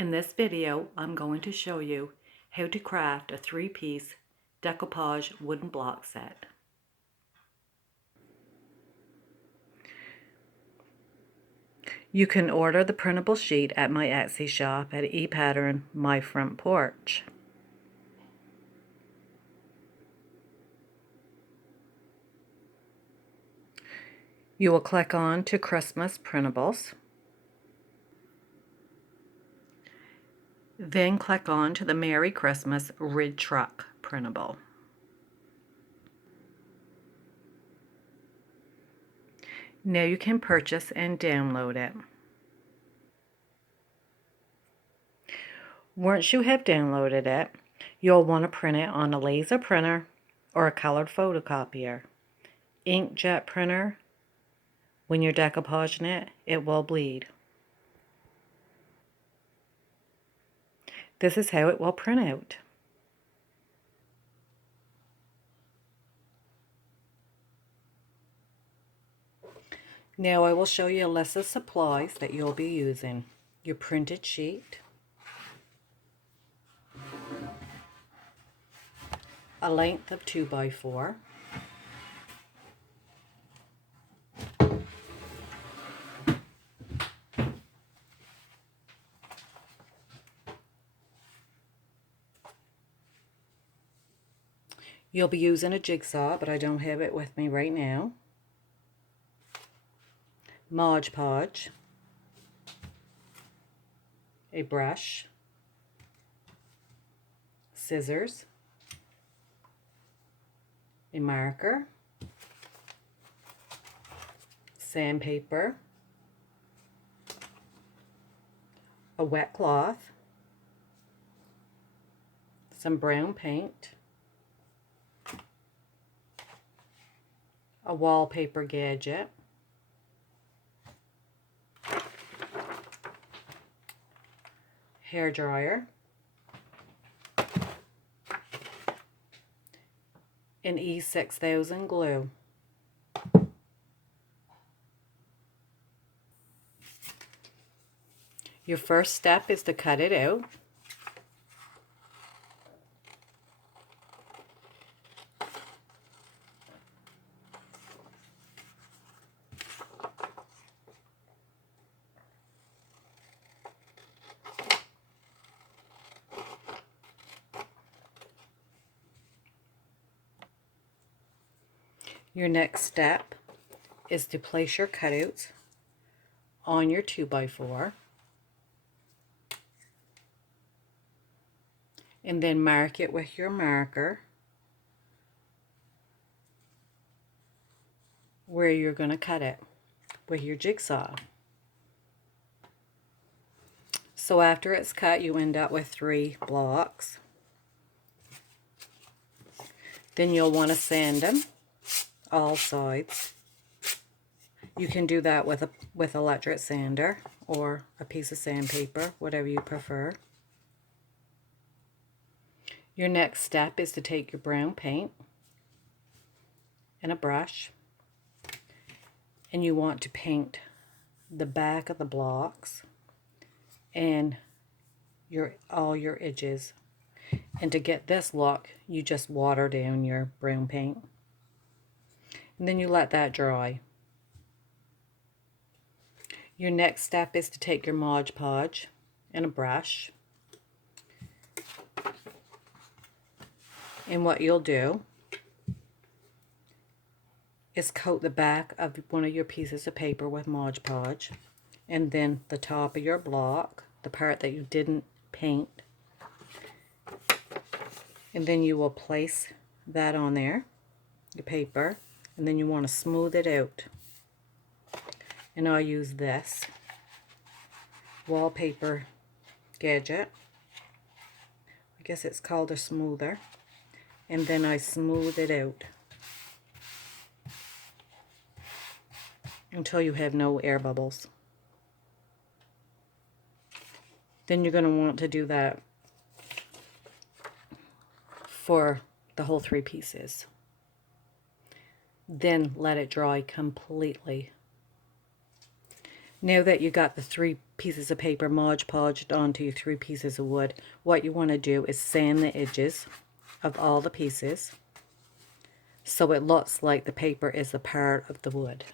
In this video, I'm going to show you how to craft a 3-piece decoupage wooden block set. You can order the printable sheet at my Etsy shop at ePattern My Front Porch. You will click on to Christmas Printables. Then click on to the Merry Christmas Rid Truck printable. Now you can purchase and download it. Once you have downloaded it, you'll want to print it on a laser printer or a colored photocopier. Inkjet printer, when you're decoupaging it, it will bleed. This is how it will print out. Now I will show you a list of supplies that you'll be using. Your printed sheet, a length of 2x4, you'll be using a jigsaw, but I don't have it with me right now. Mod Podge, a brush, scissors, a marker, sandpaper, a wet cloth, some brown paint, a wallpaper gadget, hair dryer, an E6000 glue. Your first step is to cut it out. Your next step is to place your cutouts on your 2x4 and then mark it with your marker where you're going to cut it with your jigsaw. So after it's cut, you end up with 3 blocks. Then you'll want to sand them all sides. You can do that with electric sander or a piece of sandpaper, whatever you prefer. Your next step is to take your brown paint and a brush, and you want to paint the back of the blocks and all your edges. And to get this look, you just water down your brown paint. And then you let that dry. Your next step is to take your Mod Podge and a brush. And what you'll do is coat the back of one of your pieces of paper with Mod Podge, and then the top of your block, the part that you didn't paint. And then you will place that on there, your paper, and then you want to smooth it out. And I use this wallpaper gadget. I guess it's called a smoother. And then I smooth it out until you have no air bubbles. Then you're going to want to do that for the whole 3 pieces. Then let it dry completely. Now that you got the 3 pieces of paper Mod Podged onto your 3 pieces of wood, what you want to do is sand the edges of all the pieces so it looks like the paper is a part of the wood.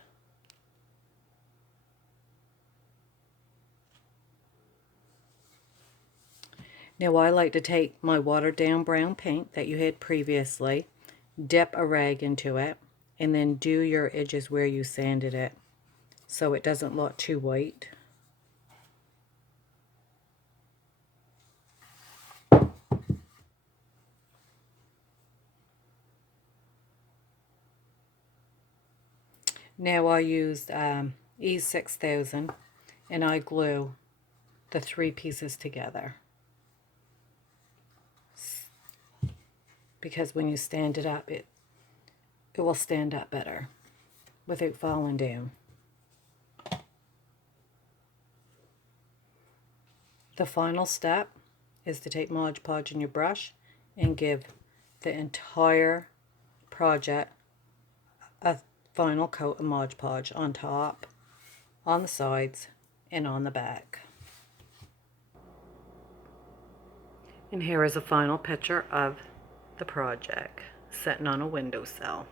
Now I like to take my watered down brown paint that you had previously, dip a rag into it, and then do your edges where you sanded it so it doesn't look too white. Now I used E6000 and I glue the 3 pieces together, because when you stand it up, it will stand up better without falling down. The final step is to take Mod Podge in your brush and give the entire project a final coat of Mod Podge on top, on the sides, and on the back. And here is a final picture of the project sitting on a windowsill.